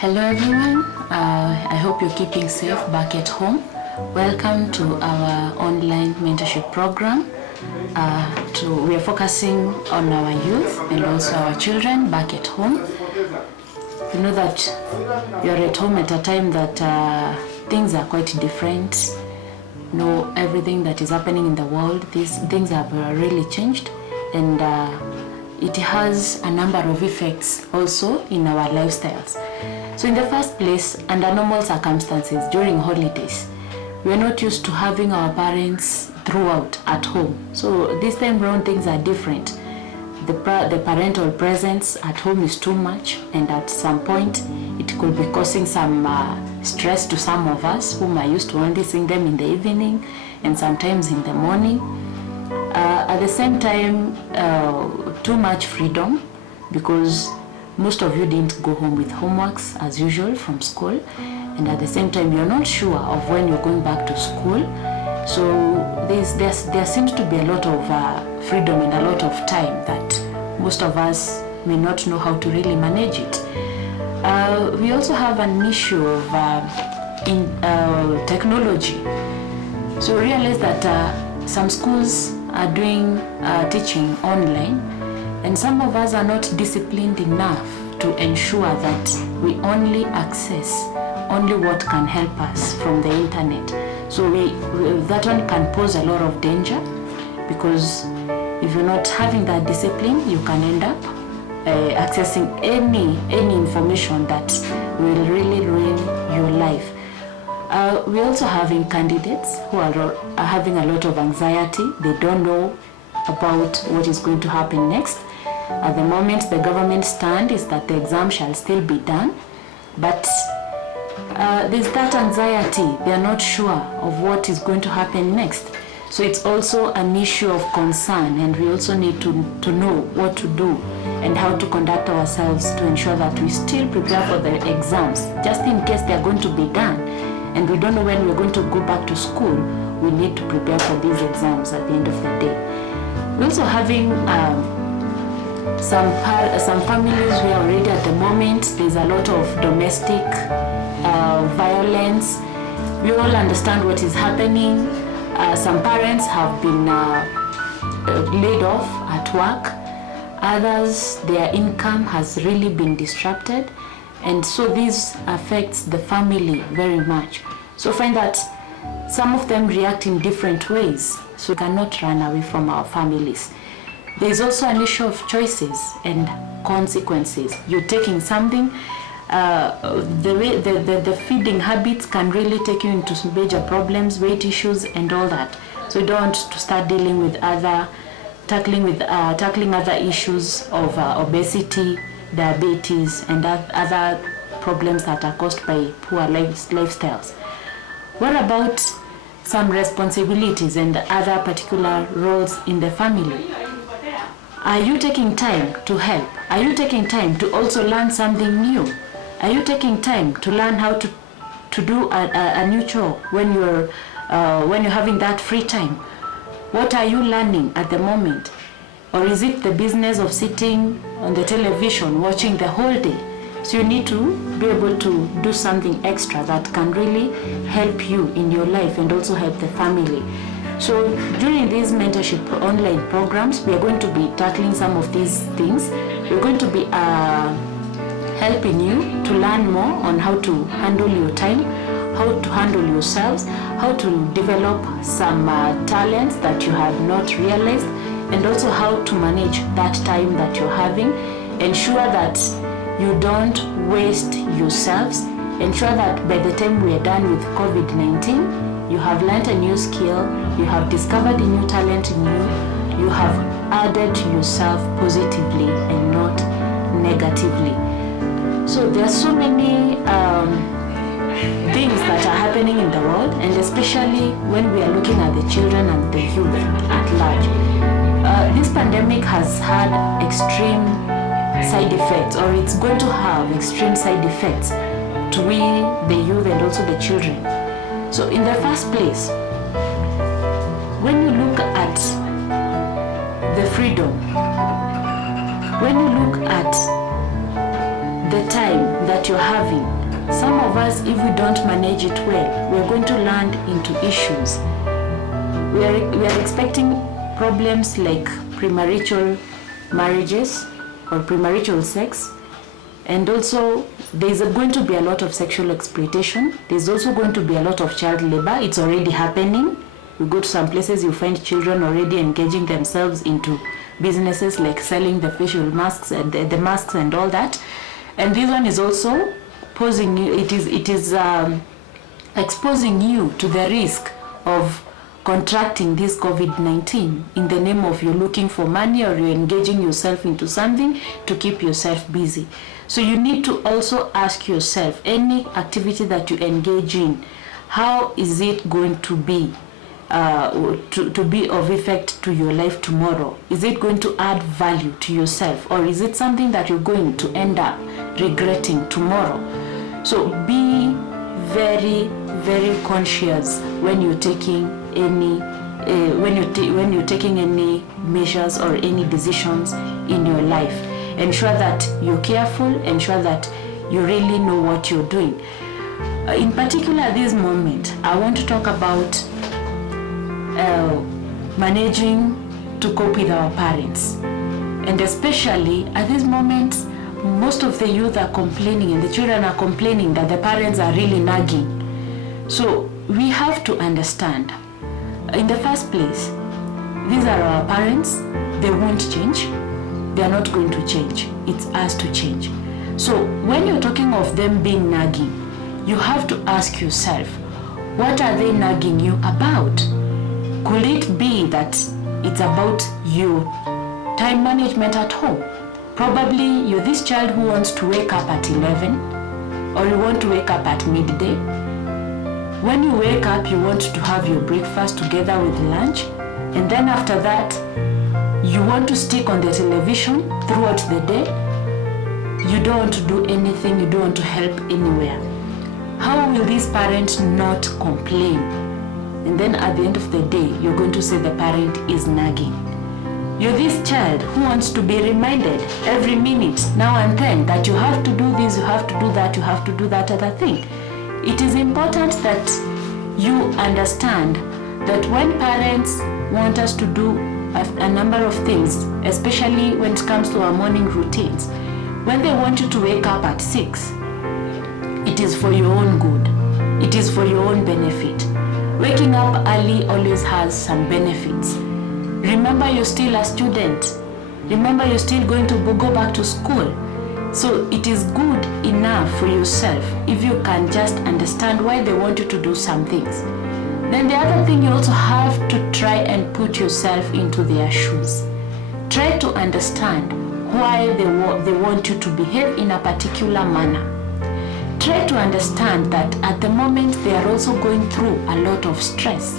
Hello everyone, I hope you're keeping safe back at home. Welcome to our online mentorship program. We are focusing on our youth and also our children back at home. You know that you're at home at a time that things are quite different. You know, everything that is happening in the world, these things have really changed, and it has a number of effects also in our lifestyles. So in the first place, under normal circumstances during holidays, we are not used to having our parents throughout at home. So this time around things are different. The parental presence at home is too much, and at some point it could be causing some stress to some of us whom are used to only seeing them in the evening and sometimes in the morning. At the same time, too much freedom, because most of you didn't go home with homeworks as usual from school, and at the same time you're not sure of when you're going back to school. So there seems to be a lot of freedom and a lot of time that most of us may not know how to really manage it. We also have an issue of technology. So realize that some schools are doing teaching online, and some of us are not disciplined enough to ensure that we only access only what can help us from the internet. So that one can pose a lot of danger, because if you're not having that discipline, you can end up accessing any information that will really ruin your life. We're also having candidates who are having a lot of anxiety. They don't know about what is going to happen next. At the moment, the government stand is that the exam shall still be done, but there's that anxiety. They are not sure of what is going to happen next. So it's also an issue of concern, and we also need to know what to do and how to conduct ourselves to ensure that we still prepare for the exams, just in case they are going to be done and we don't know when we're going to go back to school. We need to prepare for these exams at the end of the day. We're also having some families where already at the moment there's a lot of domestic violence. We all understand what is happening. Some parents have been laid off at work. Others, their income has really been disrupted, and so this affects the family very much. So find that some of them react in different ways, so we cannot run away from our families. There is also an issue of choices and consequences. You're taking something, the feeding habits can really take you into some major problems, weight issues and all that. So you don't want to start dealing with tackling other issues of obesity, diabetes and other problems that are caused by poor lifestyles. What about some responsibilities and other particular roles in the family? Are you taking time to help? Are you taking time to also learn something new? Are you taking time to learn how to do a new chore when you're having that free time? What are you learning at the moment? Or is it the business of sitting on the television watching the whole day? So you need to be able to do something extra that can really help you in your life and also help the family. So during these mentorship online programs, we are going to be tackling some of these things. We're going to be helping you to learn more on how to handle your time, how to handle yourselves, how to develop some talents that you have not realized, and also how to manage that time that you're having. Ensure that you don't waste yourselves. Ensure that by the time we are done with COVID-19, you have learned a new skill, you have discovered a new talent in you, you have added to yourself positively and not negatively. So there are so many things that are happening in the world, and especially when we are looking at the children and the youth at large. This pandemic has had extreme side effects, or it's going to have extreme side effects to we, the youth, and also the children. So in the first place, when you look at the freedom, when you look at the the time that you're having, some of us, if we don't manage it well, we're going to land into issues. We are expecting problems like premarital marriages or premarital sex, and also there's going to be a lot of sexual exploitation. There's also going to be a lot of child labor. It's already happening. You go to some places, you find children already engaging themselves into businesses like selling the facial masks and the masks and all that. And this one is also posing you, it is exposing you to the risk of contracting this COVID-19 in the name of you're looking for money or you're engaging yourself into something to keep yourself busy. So you need to also ask yourself, any activity that you engage in, how is it going to be of effect to your life tomorrow? Is it going to add value to yourself, or is it something that you're going to end up regretting tomorrow? So be very, very conscious when you're taking any when you're taking any measures or any decisions in your life. Ensure that you're careful. Ensure that you really know what you're doing. In particular, at this moment, I want to talk about managing to cope with our parents. And especially at this moment, most of the youth are complaining and the children are complaining that the parents are really nagging. So we have to understand, in the first place, these are our parents. They won't change. They are not going to change. It's us to change. So when you're talking of them being nagging, you have to ask yourself, what are they nagging you about? Could it be that it's about your time management at home? Probably you're this child who wants to wake up at 11, or you want to wake up at midday. When you wake up, you want to have your breakfast together with lunch, and then after that, you want to stick on the television throughout the day. You don't want to do anything, you don't want to help anywhere. How will this parent not complain? And then at the end of the day, you're going to say the parent is nagging. You're this child who wants to be reminded every minute, now and then, that you have to do this, you have to do that, you have to do that other thing. It is important that you understand that when parents want us to do a number of things, especially when it comes to our morning routines, when they want you to wake up at 6, it is for your own good. It is for your own benefit. Waking up early always has some benefits. Remember, you're still a student. Remember, you're still going to go back to school. So it is good enough for yourself if you can just understand why they want you to do some things. Then the other thing, you also have to try and put yourself into their shoes. Try to understand why they want you to behave in a particular manner. Try to understand that at the moment they are also going through a lot of stress.